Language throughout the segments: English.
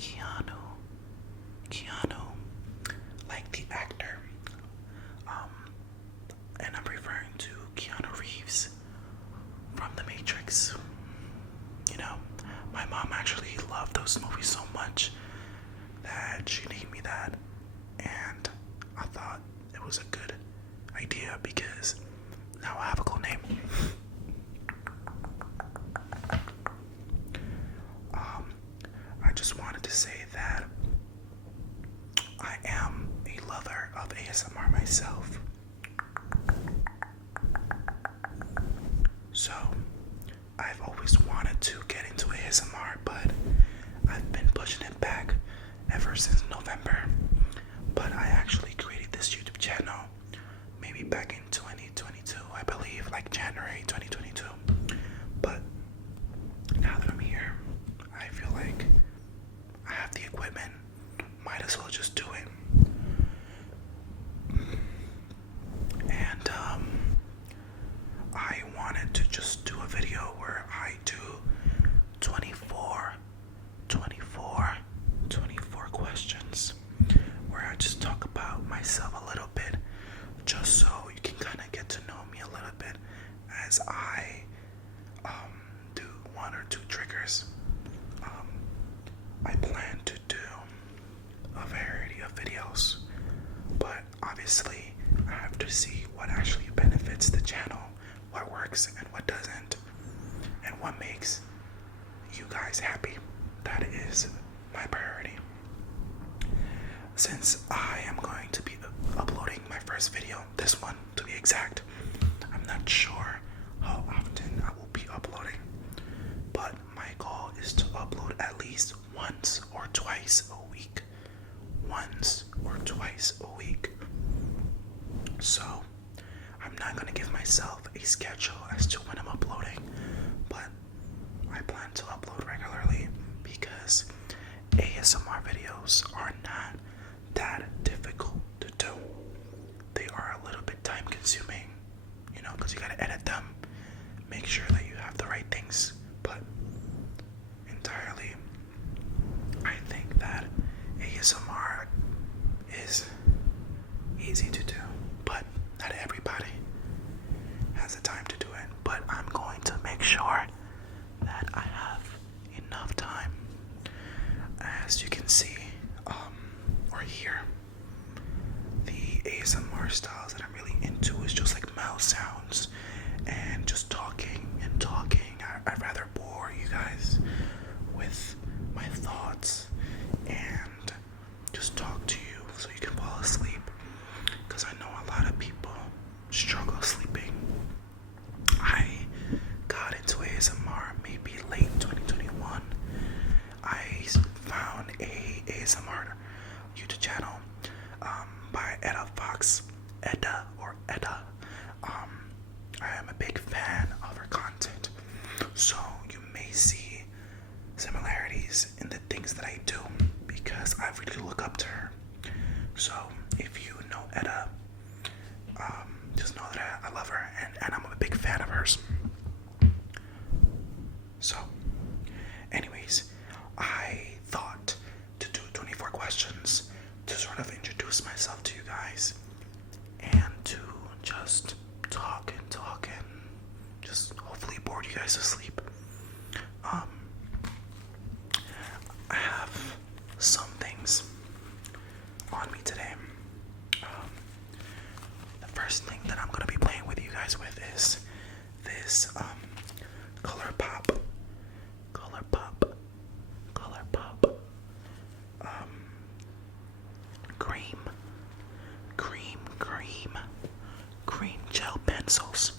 Keanu. Keanu, like the actor. And I'm referring to Keanu Reeves from The Matrix. You know, my mom actually loved those movies so much that she named me that, and I thought it was a good idea because now I have a cool name. I just wanted to say that I am a lover of ASMR myself. So, I've always wanted to get into ASMR, but I've been pushing it back ever since November. But I actually created this YouTube channel maybe back in 2022, I believe, like January 2022. But now that I'm here, I feel like I have the equipment, might as well just do it. And I wanted to just do a video where I do 24 questions, where I just talk about myself a little bit, just so you can kind of get to know me a little bit as I do one or two triggers. I plan to do a variety of videos, but obviously I have to see what actually benefits the channel, what works and what doesn't, and what makes you guys happy. That is my priority. Since I am going to be uploading my first video, this one to be exact, I'm not sure how often I will be uploading, but my goal is to upload at least once or twice a week. Once or twice a week. So, I'm not going to give myself a schedule as to when I'm uploading, but I plan to upload regularly because ASMR videos are not that difficult to do. They are a little bit time consuming, you know, because you got to edit them, make sure that you have the right things, but entirely, I think that ASMR is easy to do, but not everybody has the time to do it. But I'm going to make sure that I have enough time. As you can see or hear, the ASMR styles that I'm really into is just like mouth sounds and just talking and talking. I'd rather bore you guys with my thoughts and just talk to you so you can fall asleep, because I know a lot of people struggle sleeping. I got into ASMR maybe late 2021. I found a ASMR YouTube channel by Etta Fox. Etta. I am a big fan of her content, so you may see similarities in the things that I do because I really look up to her. So if you know Etta, just know that I love her and I'm a big fan of hers. So anyways, I thought to do 24 questions to sort of introduce myself to you guys and to just talk and just hopefully bore you guys to sleep. I have some things on me today. The first thing that I'm going to be playing with you guys with is this ColourPop cream gel pencils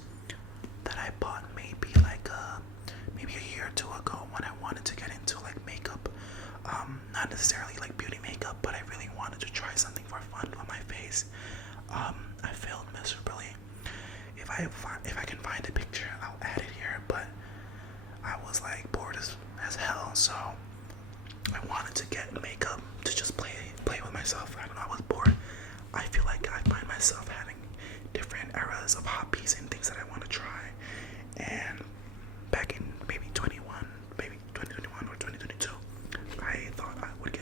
that I bought maybe a year or two ago when I wanted to get into like makeup. Not necessarily like beauty makeup, but I really wanted to try something for fun on my face. I failed miserably. If I can find a picture, I'll add it here, but I was like bored as hell, so I wanted to get makeup to just play with myself. I don't know, I was bored. I feel like I find myself having different eras of hobbies and things that I want to try. And back in maybe 2021 or 2022, I thought I would get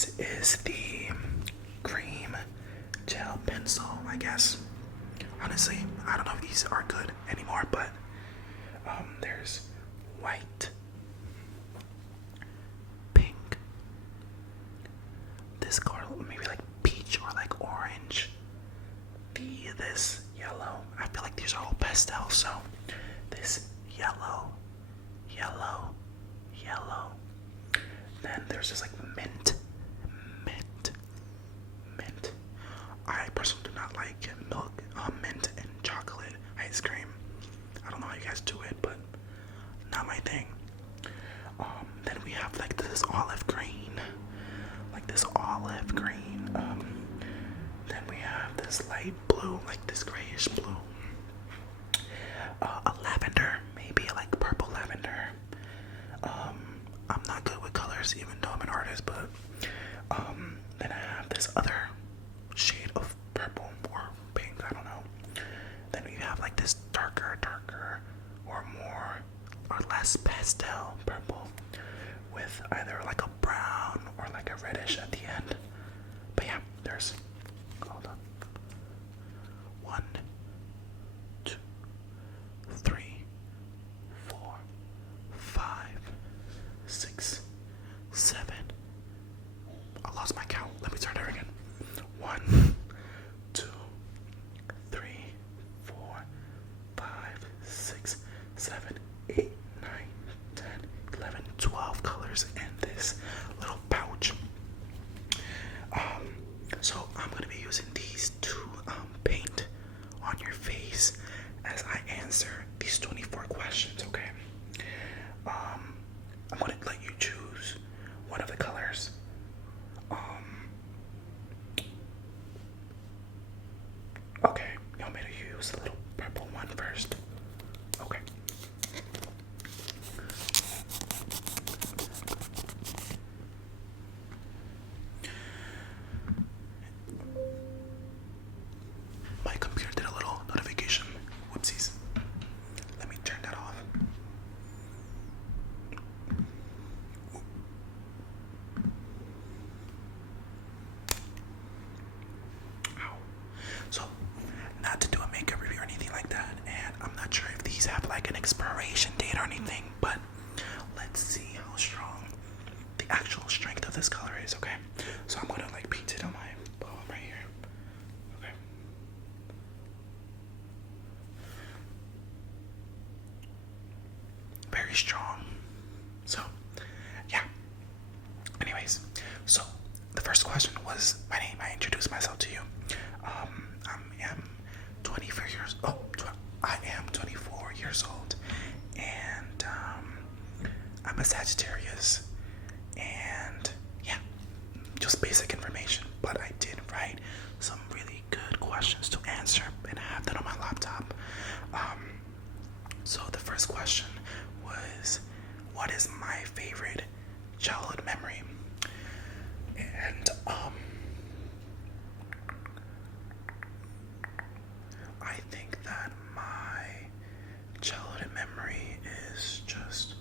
this is the cream gel pencil, I guess. Honestly, I don't know if these are good anymore, but there's white, pink, this color, maybe like peach or like orange, this yellow. I feel like these are all pastel, so this yellow, yellow, yellow. Then there's just like mint. I personally do not like milk, mint and chocolate ice cream. I don't know how you guys do it, but not my thing. Then we have like this olive green, then we have this light blue, like this grayish blue. A lavender, maybe like purple lavender. I'm not good with colors, even though I'm an artist, but then I have this other shade of purple or pink, I don't know. Then we have like this darker or more or less pastel purple with either like a brown or like a reddish at the end. But yeah, there's, hold on, 1, 2, 3, 4, 5, 6, 7. I lost my count. Let me start over again. 1, 2, 3, 4, 5, 6, 7, 8, 9, 10, 11, 12 colors in this little pouch. So I'm going to be using these to paint on your face as I answer these 24 questions, okay? I'm going to let you choose one of the colors. Okay, you want me to use the little purple one first? Okay. My computer did a little notification. Whoopsies. Let me turn that off. Ow. So, not to do a makeup review or anything like that, and I'm not sure if these have like an expiration date or anything, but let's see how strong the actual strength of this color is, okay? So I'm gonna like paint it on my palm right here. Okay. Very strong. So, yeah. Anyways, so the first question was my name. I introduced myself to you. I am 24 years old, and I'm a Sagittarius, and yeah, just basic information, but I did write some really good questions to answer, and I have that on my laptop. So the first question was, what is my favorite childhood memory? And I think that my childhood memory is just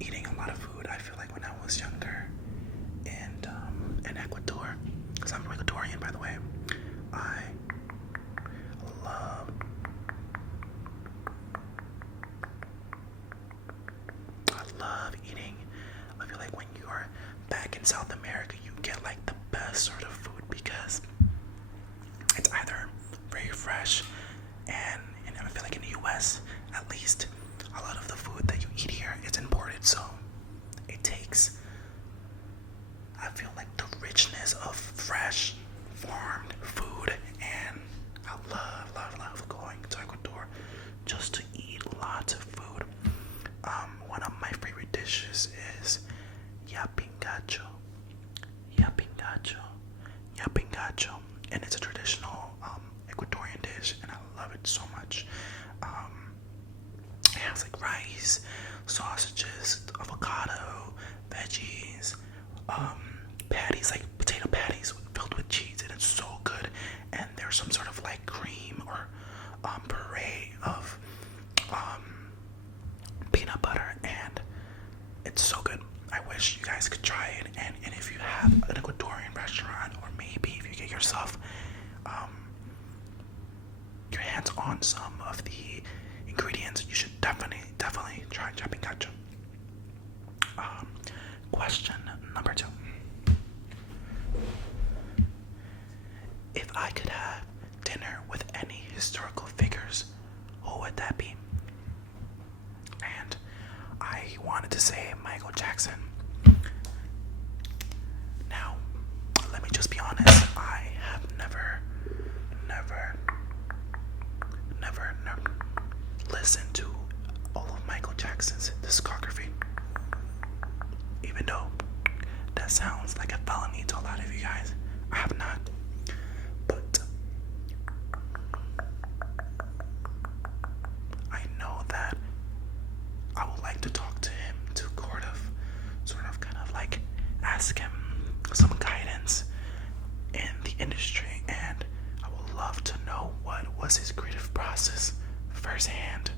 eating a lot of food. I feel like when I was younger and in Ecuador, because I'm Ecuadorian, by the way, I love eating. I feel like when you are back in South America, you get like the best sort of food because it's either very fresh, and I feel like in the US, at least, a lot of the food that you eat here is imported, so it takes, I feel like, the richness of fresh farmed food, and I love going to Ecuador just to eat lots of food. One of my favorite dishes is yapingacho, and it's a traditional Ecuadorian dish, and I love it so much. It has like rice, sausages, avocado, veggies, patties, like potato patties filled with cheese, and it's so good. And there's some sort of like cream or puree of peanut butter, and it's so good. I wish you guys guys could try it. And if you have an Ecuadorian restaurant, or maybe if you get yourself your hands on some of the ingredients, you should definitely try chapingacho. Question number 2. If I could have dinner with any historical figures, who would that be? And I wanted to say Michael Jackson. Now, let me just be honest. I have never listened to all of Michael Jackson's discography. Even though that sounds like a felony to a lot of you guys, I have not. But I know that I would like to talk to him to sort of kind of like ask him some guidance in the industry, and I would love to know what was his creative process firsthand.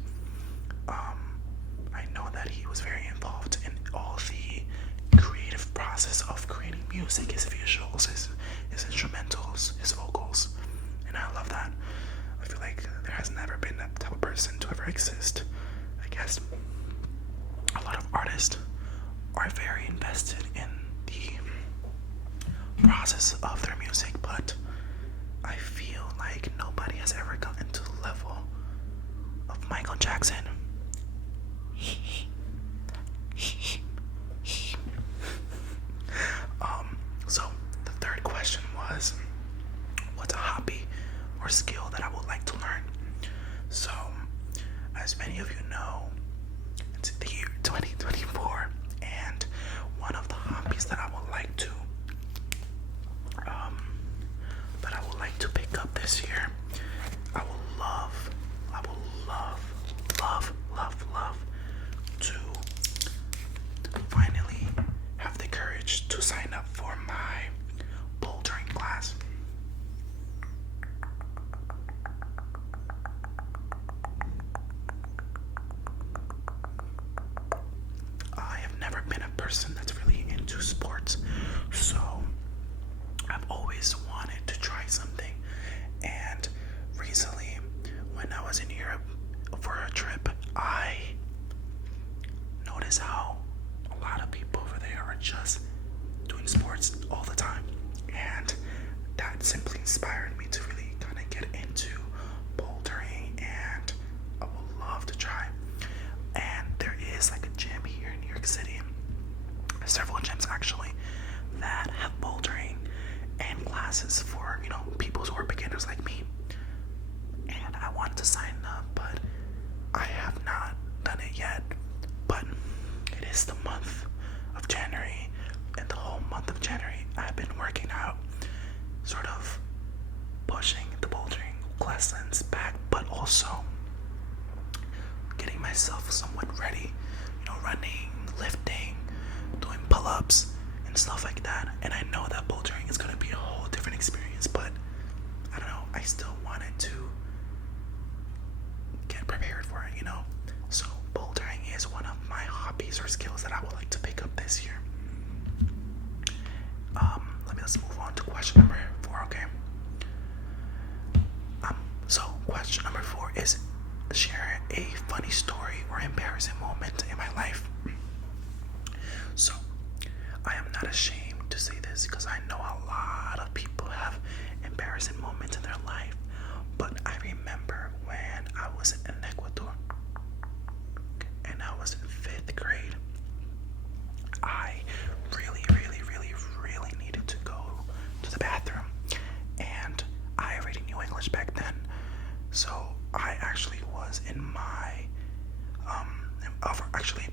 I know that he was very involved in all the creative process of creating music, his visuals, his instrumentals, his vocals, and I love that. I feel like there has never been that type of person to ever exist. I guess a lot of artists are very invested in the process of their music, but I feel like nobody has ever gotten to the level of Michael Jackson. So the third question was, what's a hobby or skill that I would like to learn? So, as many of you know, it's the year 2024, and one of the hobbies that I would like to pick up this year, I would love to finally have the courage to sign up for my bouldering class. I have never been a person that's really into sports, so I've always wanted to try something. And recently, when I was in Europe for a trip, I noticed how a lot of people over there are just doing sports all the time, and that simply inspired me to really kind of get into bouldering, and I would love to try. And there is like a gym here in New York City, several gyms actually, that have bouldering and classes for, you know, people who are beginners like me. And I wanted to sign up, but I have not done it yet. But it is the month of January, and the whole month of January I've been working out, sort of pushing the bouldering lessons back, but also getting myself somewhat ready, you know, running, lifting, doing pull-ups and stuff like that. And I know that bouldering is going to be a whole different experience, but I don't know, I still wanted to get prepared for it, you know. So bouldering is one of my hobbies or skills that I would like to pick up this year. Let's move on to question number 4, okay? So question number 4 is, share a funny story or embarrassing moment in my life. So I am not ashamed to say this, because I know a lot of people have embarrassing moments in their life. But I remember when I was in Ecuador and I was in 5th grade, I really needed to go to the bathroom, and I already knew English back then. So I actually was in my actually,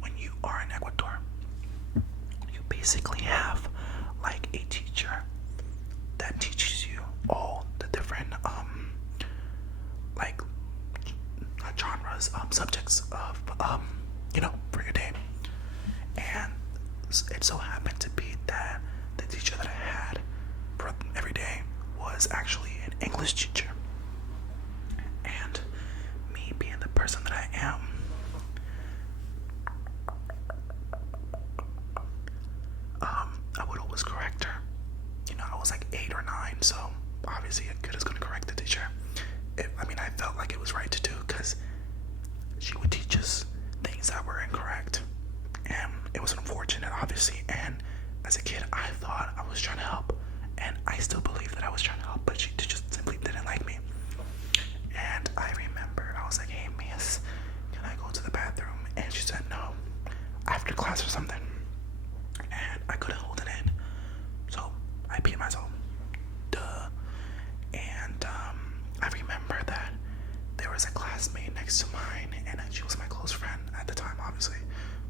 when you are in Ecuador, you basically have like a teacher that teaches you all the different like genres, subjects of you know, for your day. And it so happened to be that the teacher that I had for every day was actually an English teacher. And me being the person that I am, she would teach us things that were incorrect. And it was unfortunate, obviously. And as a kid, I thought I was trying to help. And I still believe that I was trying to help, but she just simply didn't like me. And I remember I was like, hey, miss, can I go to the bathroom? And she said no, after class or something. And I couldn't hold it in. So I peed myself. Duh. And I remember that there was a classmate next to mine, and she was my close friend at the time, obviously.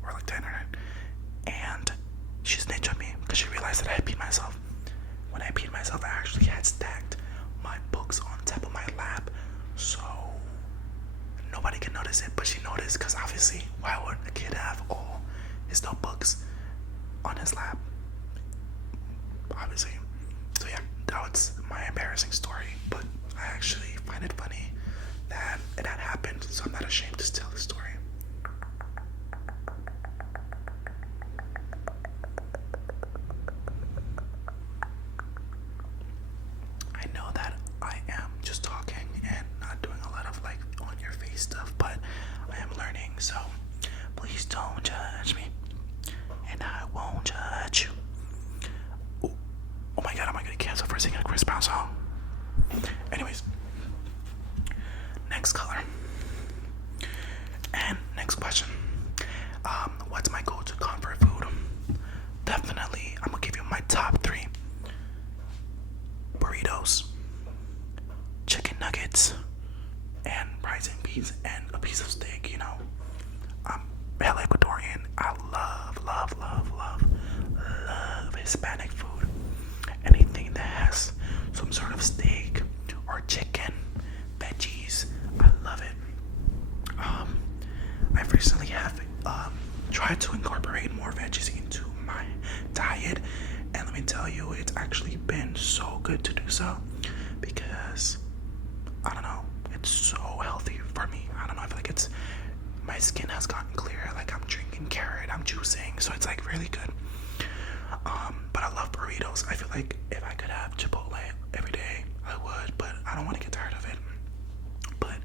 We're like the internet. And she snitched on me because she realized that I had peed myself. When I peed myself, I actually had stacked my books on top of my lap, so nobody can notice it, but she noticed because obviously, why would a kid have all his notebooks on his lap? Obviously. So yeah, that was my embarrassing story, but I actually find it funny that it had happened, so I'm not ashamed to tell the story. I know that I am just talking and not doing a lot of like on your face stuff, but I am learning, so please don't judge me, and I won't judge you. Ooh. Oh my god, am I gonna cancel for singing a Chris Brown song? Anyways, next color. And next question. What's my go-to comfort food? Definitely, I'm gonna give you my top 3. Burritos, chicken nuggets, and rice and peas, and a piece of steak, you know. I'm hella Ecuadorian. I love Hispanic food. Anything that has some sort of steak or chicken, veggies, I love it. I recently have tried to incorporate more veggies into my diet, and let me tell you, it's actually been so good to do so, because I don't know, it's so healthy for me. I don't know, I feel like it's, my skin has gotten clearer, like I'm drinking carrot, I'm juicing, so it's like really good. But I love burritos. I feel like if I could have Chipotle every day, I would, but I don't want to get tired of it. But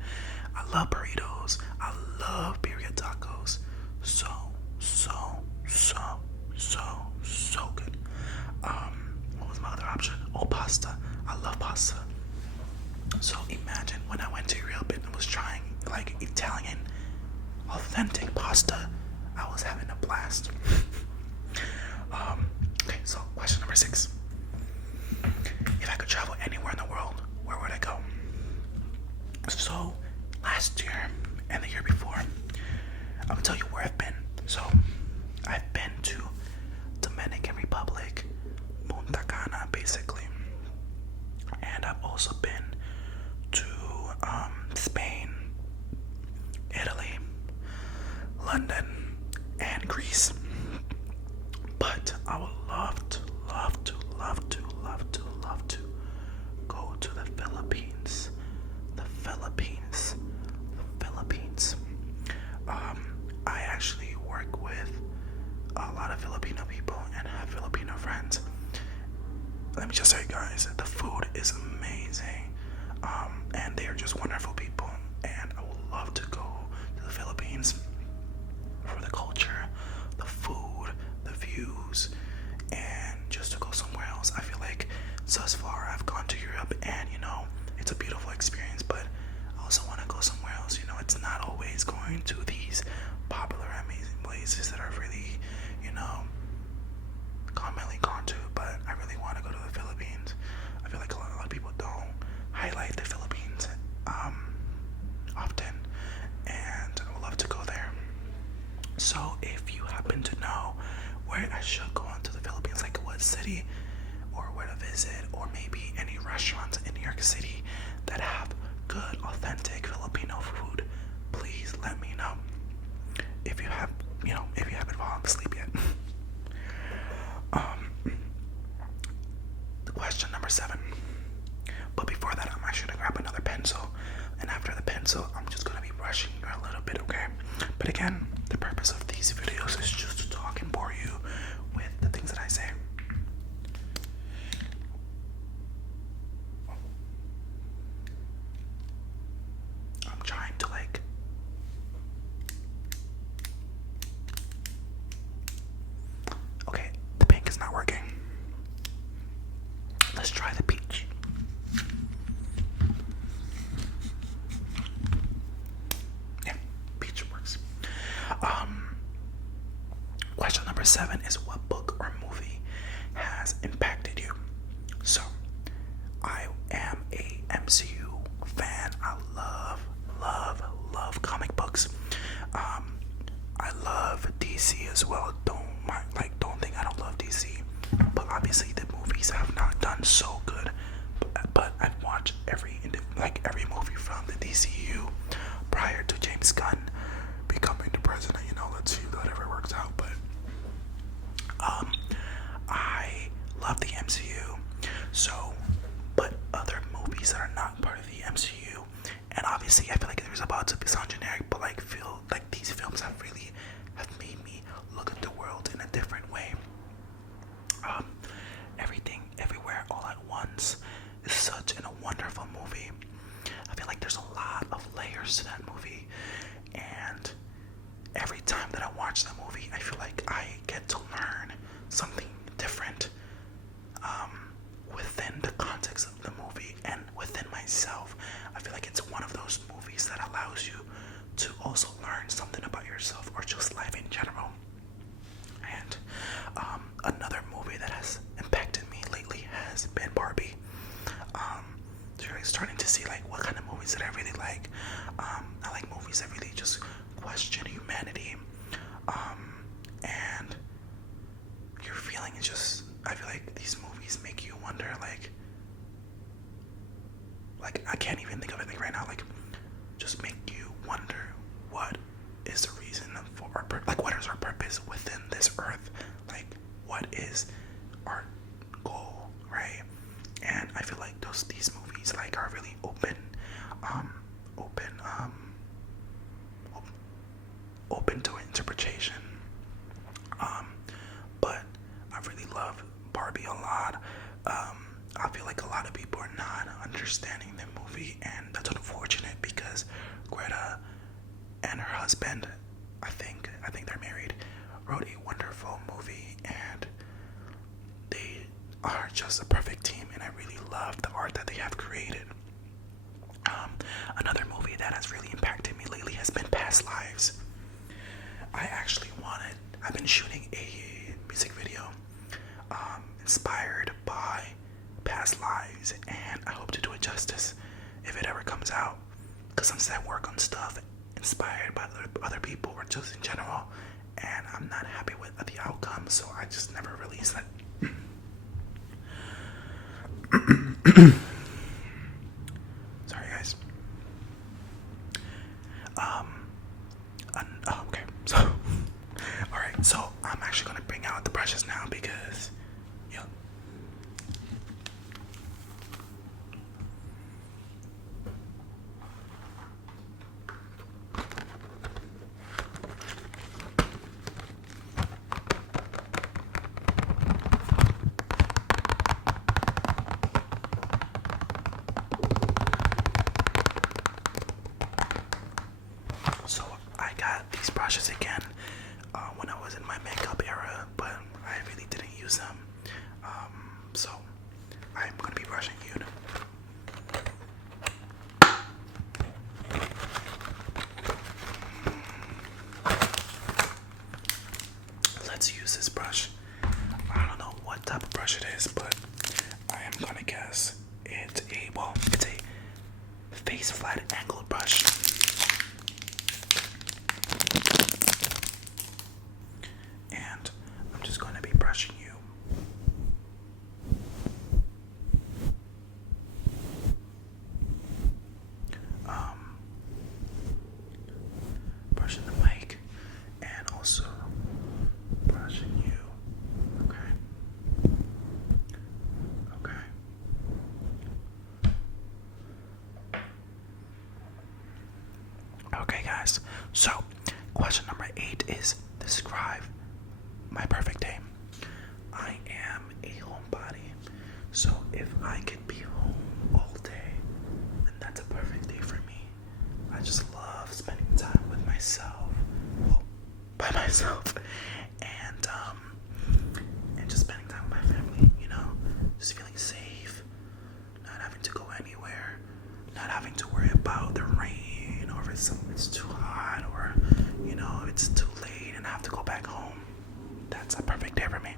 I love burritos. I love birria tacos. So good. What was my other option? Oh, pasta. I love pasta. So imagine when I went to Europe and was trying like Italian authentic pasta, I was having a blast. Okay, so question number 6. If I could travel anywhere in the world, where would I go? So last year and the year before, I'm gonna tell you where I've been. So I've been to Dominican Republic, Punta Cana, basically, and I've also been to Spain, Italy, London, and Greece. But I would love to go to the Philippines. I actually work with a lot of Filipino people and have Filipino friends. Let me just say, guys, the food is amazing, and they are just wonderful people, and I would love to go to the Philippines for the culture, the food, the views, and just to go somewhere else. I feel like thus far I've gone to Europe, and you know, it's a beautiful experience, but I also want to go somewhere else. You know, it's not always going to these popular, amazing places that are really, you know, commonly gone to, but I really want to go to the Philippines. I feel like a lot of people don't highlight the Philippines often, and I would love to go there. So if you happen to know where I should go into the Philippines, like what city or where to visit, or maybe any restaurants in New York City that have good, authentic Filipino food, please let me know. If you have, you know, if you haven't fallen asleep yet. The question number 7. But before that, I'm actually gonna grab another pencil, and after the pencil, I'm just gonna be brushing you a little bit, okay? But again, the purpose of these videos is just to talk and bore you with the things that I say. I'm trying to like Question number 7 is, what book or movie has impacted you? So, I am a MCU fan. I love comic books. I love DC as well. Don't think I don't love DC, but obviously the movies have not done so good. But I've watched every movie from the DCU prior to James Gunn becoming the president. Let's see if that ever works out. But I love the MCU. So, but other movies that are not part of the MCU, and obviously I feel like there's about to sound generic, but feel like these films have made me look at the world in a different way. Everything, Everywhere, All at Once is such a wonderful movie. I feel like there's a lot of layers to that movie, and every time that I watch that movie, I feel like I get to learn something different within the context of the movie and within myself. I feel like it's one of those movies that allows you to also learn something about yourself or just life in general. And another movie that has impacted me lately has been Barbie. So you're starting to see what kind of movies that I really like. I like movies that really just question humanity. And your feeling is just, I feel like these movies make you wonder, I can't even think of it right now, just make you wonder what is the reason for what is our purpose within this earth, what is our goal, right? And I feel like these movies are really open to interpretation. But I really love Barbie a lot. I feel like a lot of people are not understanding the movie, and that's unfortunate because Greta and her husband, I think they're married, wrote a wonderful movie, and they are just a perfect team, and I really love the art that they have created. Another movie that has really impacted me lately has been Past Lives. I've been shooting a music video inspired by Past Lives, and I hope to do it justice if it ever comes out, because I'm set work on stuff inspired by other people or just in general, and I'm not happy with the outcome, so I just never release it. Sorry guys. Okay, so alright, so I'm actually gonna bring out the brushes now because so I got these brushes again when I was in my makeup era, but I really didn't use them. So I'm gonna be brushing you. Let's use this brush. I don't know what type of brush it is, but I am gonna guess it's a face flat angled brush. And I'm just going to be brushing you. Brushing the mic and also brushing you. Okay. Okay guys, so question number 8 is, describe my perfect day. I am a homebody, so if I could be home all day, then that's a perfect day for me. I just love spending time with myself, by myself, and just spending time with my family, just feeling safe, not having to go anywhere, not having to worry about the rain, or if it's too hot, or if it's too day for me.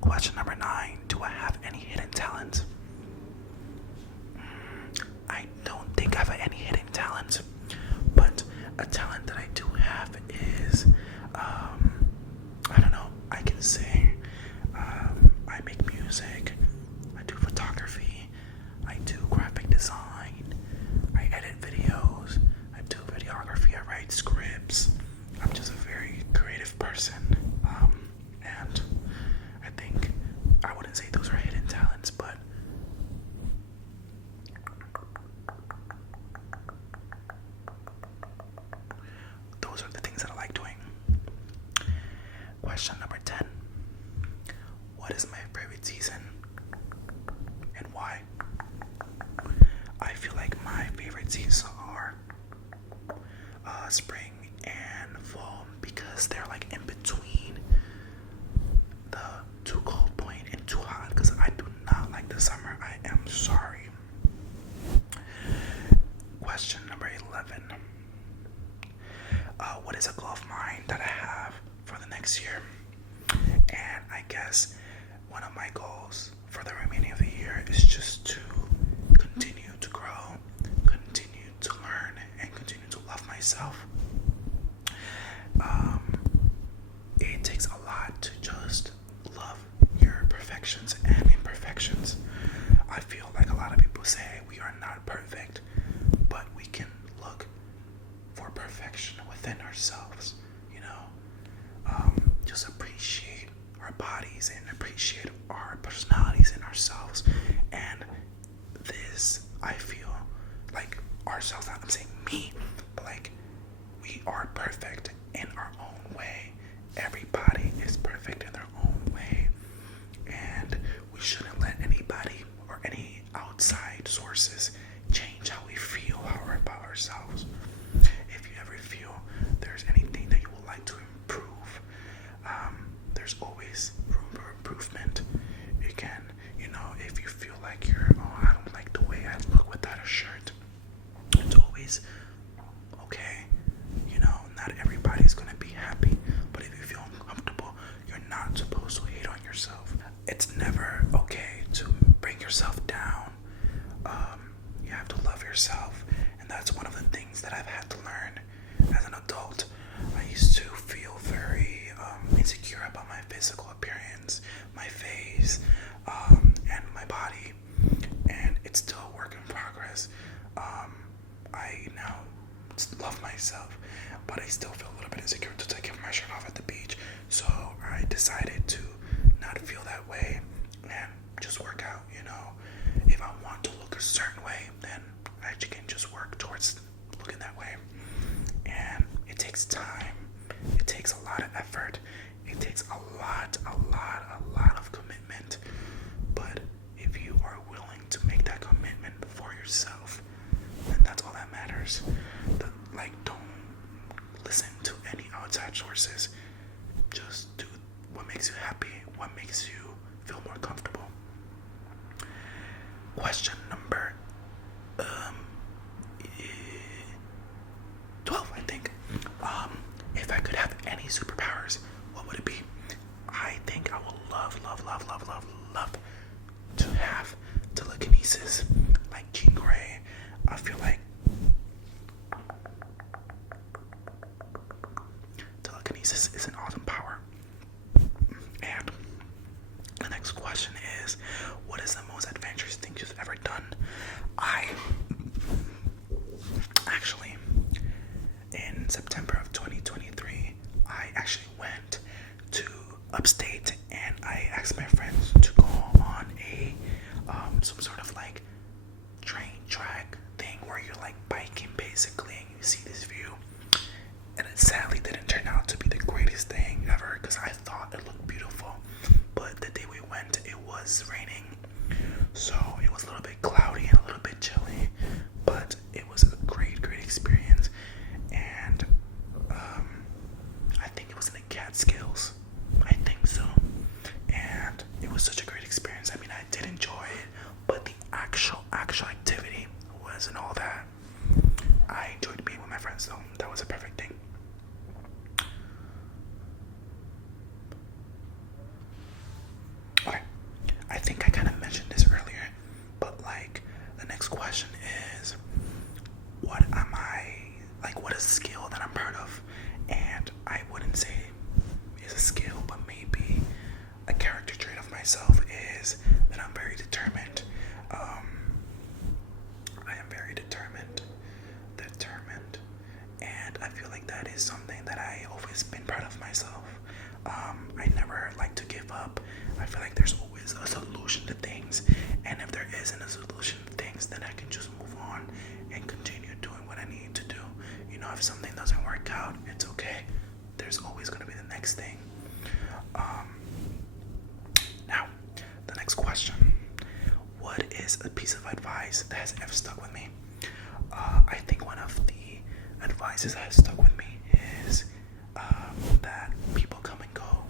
Question number 9. Do I have any hidden talents? I don't think I have any hidden talents, but a talent that I do have is, I don't know, I can sing, I make music, I do photography, I do graphic design, I edit videos, I do videography, I write scripts. I'm just a very creative person, and I think I wouldn't say those are hidden talents, but those are the things that I like doing. Question number 10. What is my favorite season and why? I feel like my favorite seasons are spring and fall, because they're like in between the too cold point and too hot, because I do not like the summer. I am sorry. Question number 11. What is a goal of mine that I have for the next year? And I guess one of my goals for the remaining of the year is just to continue to grow, continue to learn, and continue to love myself. It takes a lot to just love your perfections and imperfections. I feel like a lot of people say we are not perfect, but we can look for perfection within ourselves, you know. Just appreciate our bodies and appreciate our personalities in ourselves. And this, I feel like ourselves, I'm saying me, but like we are perfect in our own way. Everybody is perfect in their own way, and we shouldn't let anybody or any outside sources change how we feel about ourselves. If you ever feel there's anything that you would like to improve, there's always room for improvement. You can, if you feel like I don't like the way I look without a shirt, it's always okay. Not everybody's gonna be happy, but if you feel uncomfortable, you're not supposed to hate on yourself. It's never okay to bring yourself down. You have to love yourself, and that's one of the things that I've had to learn as an adult. I used to feel very insecure about my physical appearance, my face, and my body, and it's still a work in progress. I now love myself, but I still feel a little bit insecure to take my shirt off at the beach, so I decided to not feel that way and just work out. If I want to look a certain way, then I can just work towards looking that way. And it takes time, it takes a lot of effort, it takes a lot of commitment. But if you are willing to make that commitment for yourself, then that's all that matters. Don't listen to any outside sources. Just do what makes you happy, what makes you feel more comfortable. Question number 12, I think. If I could have any superpowers, what would it be? I think I would love to have telekinesis, like Jean Grey. I feel like telekinesis is an awesome power. And the next question is, what is the most adventurous thing you've ever done? I actually, in September of 2023, I actually went to upstate and I asked my friends to go on a some sort of like train track thing where you're like biking basically and you see this view. And it sadly didn't turn out to be the greatest thing ever, because I thought it looked beautiful, but the day we went it was raining, so it was a little bit cloudy and a little bit chilly, but it was a great experience. And I think it was in the Catskills, I think so, and it was such a great experience. I mean, I did enjoy it, but the actual activity wasn't all that. I enjoyed being with my friends though. That was a perfect thing. myself is that I'm very determined. I am very determined, and I feel like that is something that I always been proud of myself. I never like to give up. I feel like there's always a solution to things, and if there isn't a solution to things, then I can just move on and continue doing what I need to do. You know, if something doesn't work out, it's okay. There's always going to be the next thing. Now, the next question. What is a piece of advice that has ever stuck with me? I think one of the advices that has stuck with me is that people come and go,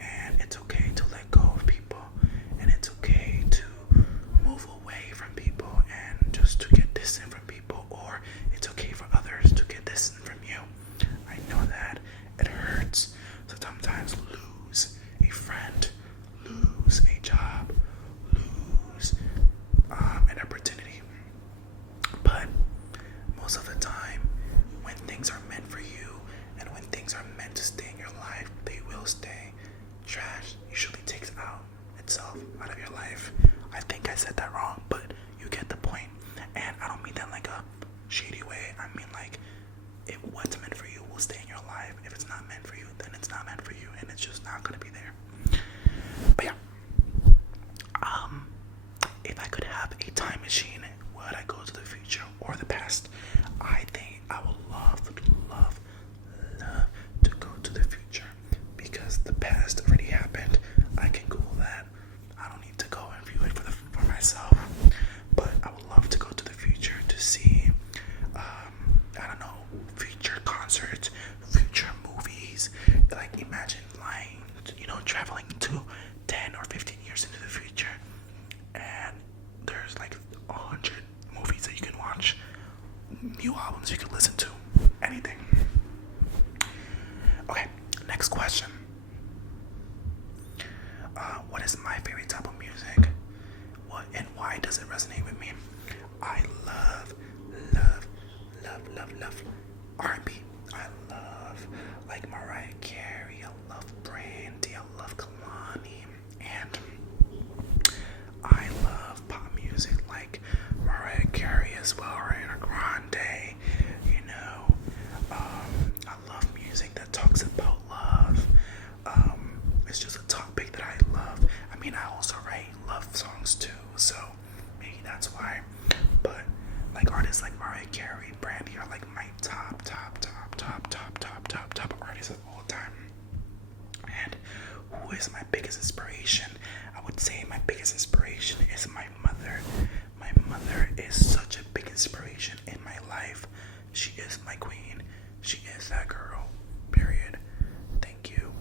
and it's okay to let go of people, and it's okay to move away from people and just to get distant from people, or it's okay for others to get distant from you. I know that it hurts to sometimes lose a friend, lose a job, lose an opportunity, but most of the time when things are meant for you and when things are meant to stay in your life, they will stay. Trash usually takes itself out of your life. I think I said that wrong, but you get the point. And I don't mean that like a shady way. I mean like, if what's meant for you will stay in your life. If it's not meant for you, then it's not meant for you, and it's just not gonna be there. But yeah, if I could have a time machine, would I go to the future or the past? I think I would love to go to the future, because the past already happened. I can Google that. I don't need to go and view it for myself. But I would love to go to the future to see, I don't know, future concerts, future movies. Like, imagine flying, traveling to 10 or 15 years into the future, and there's like 100 movies that you can watch, new albums you can listen to, anything. Okay, next question. What is my favorite type of music? What and why does it resonate with me? I love R&B. I love like Mariah Carey. I love Brandy. I love Kalani, and I love pop music like Mariah Carey as well, Ariana Grande. I love music that talks about love. It's just a topic that I love. I mean, I also write love songs too, so maybe that's why. But like artists like Mariah Carey, Brandy are like my top artists of all time. And who is my biggest inspiration? I would say my biggest inspiration is my mother. My mother is such a big inspiration in my life. She is my queen. She is that girl. Period. Thank you.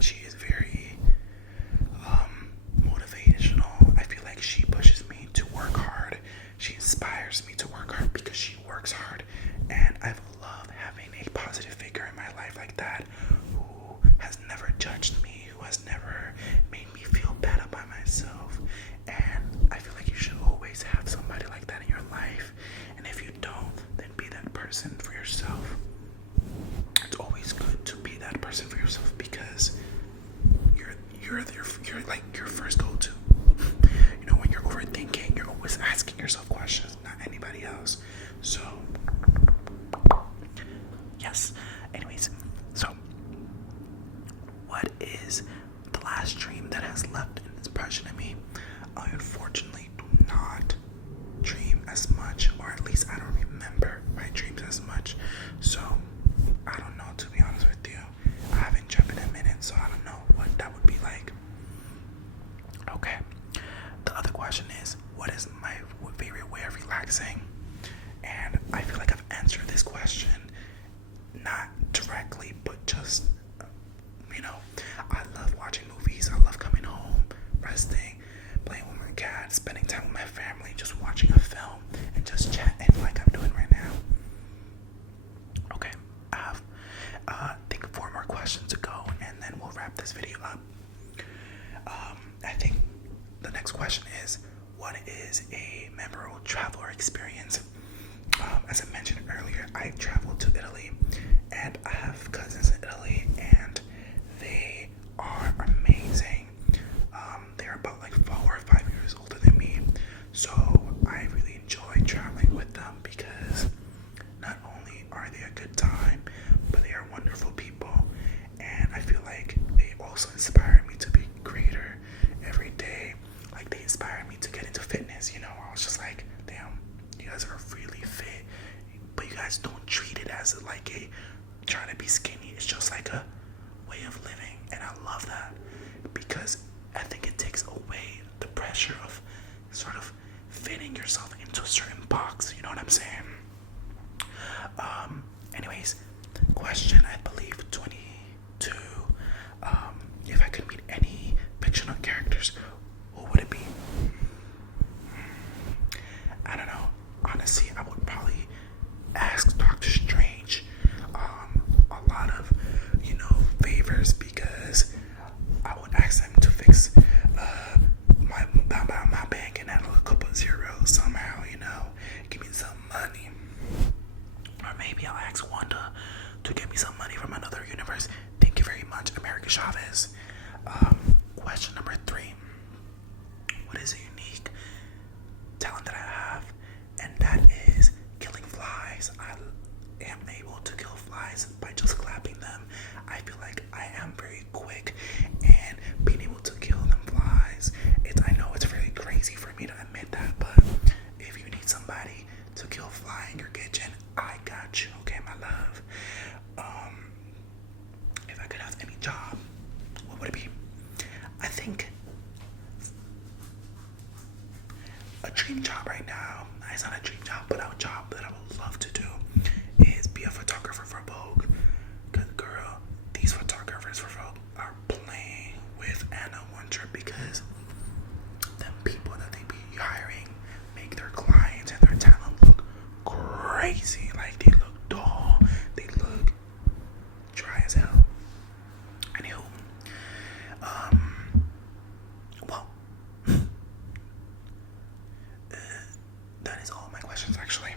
She is very motivational. I feel like she pushes me to work hard. She inspires me to work hard because she works hard. And I've loved having a positive figure in my life like that, who has never judged me, who has never made me feel bad about myself. And I feel like you should always have somebody like that in your life. And if you don't, then be that person for yourself. It's always good to be that person for yourself, because you're like your first go-to. When you're overthinking, you're always asking yourself questions, not anybody else. So yes. Anyways, so what is the last dream that has left an impression in me? I unfortunately do not dream as much, or at least I don't remember my dreams as much. So I don't know, to be honest with you. I haven't dreamt in a minute, so I don't know what that would be like. Okay. The other question is, what is my favorite way of relaxing? And I feel like I've answered this question, not directly, but just, I love watching movies. I love coming home, resting, playing with my cat, spending time with my family, just watching a film and just chatting like I'm doing right now. Okay, I have, I think 4 more questions to go, and then we'll wrap this video up. I think the next question is, what is a memorable travel or experience? As I mentioned earlier, I traveled to Italy, and I have cousins in Italy, and they are amazing. guys don't treat it as like a trying to be skinny. It's just like a way of living, and I love that because I think it takes away the pressure of sort of fitting yourself into a certain box. You know what I'm saying? Anyways, question I believe 22. If I could meet any fictional characters, who would it be? I don't know. Honestly, I would probably ask Doctor Strange a lot of, favors, because I would ask them to fix my bank and add a couple of zeros somehow, give me some money. Or maybe I'll ask Wanda to get me some money from another universe. Thank you very much, America Chavez. Question number 3. What is a unique talent that I have? And that is killing flies. I am able to kill flies by just clapping them. I feel like I am very quick, and being able to kill them flies, I know it's really crazy for me to admit that, but if you need somebody to kill a fly in your kitchen, I got you, okay, my love. If I could have any job, what would it be? I think a dream job right now, it's not a dream job, but a job that I would love to do is be a photographer for Vogue. Because, girl, these photographers for Vogue are playing with Anna Wintour, because the people that they be hiring make their clients and their talent look crazy. Like, they look dull, they look dry as hell. Anywho, well, that is all my questions, actually.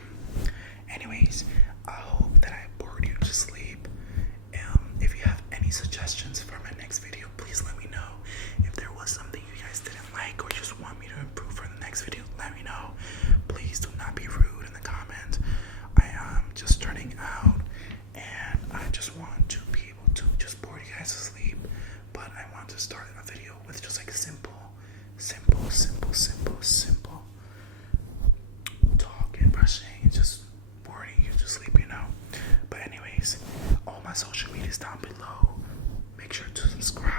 Anyways, I hope that I bored you to sleep. If you have any suggestions for my next video, please let me know. If there was something you guys didn't like or just want me to improve for the next video, let me know. Please do not be rude in the comments. I am just starting out, and I just want to be able to just bore you guys to sleep. But I want to start a video with just like simple talk and brushing and just boring you to sleep, But anyways, all my social media is down below. Make sure to subscribe.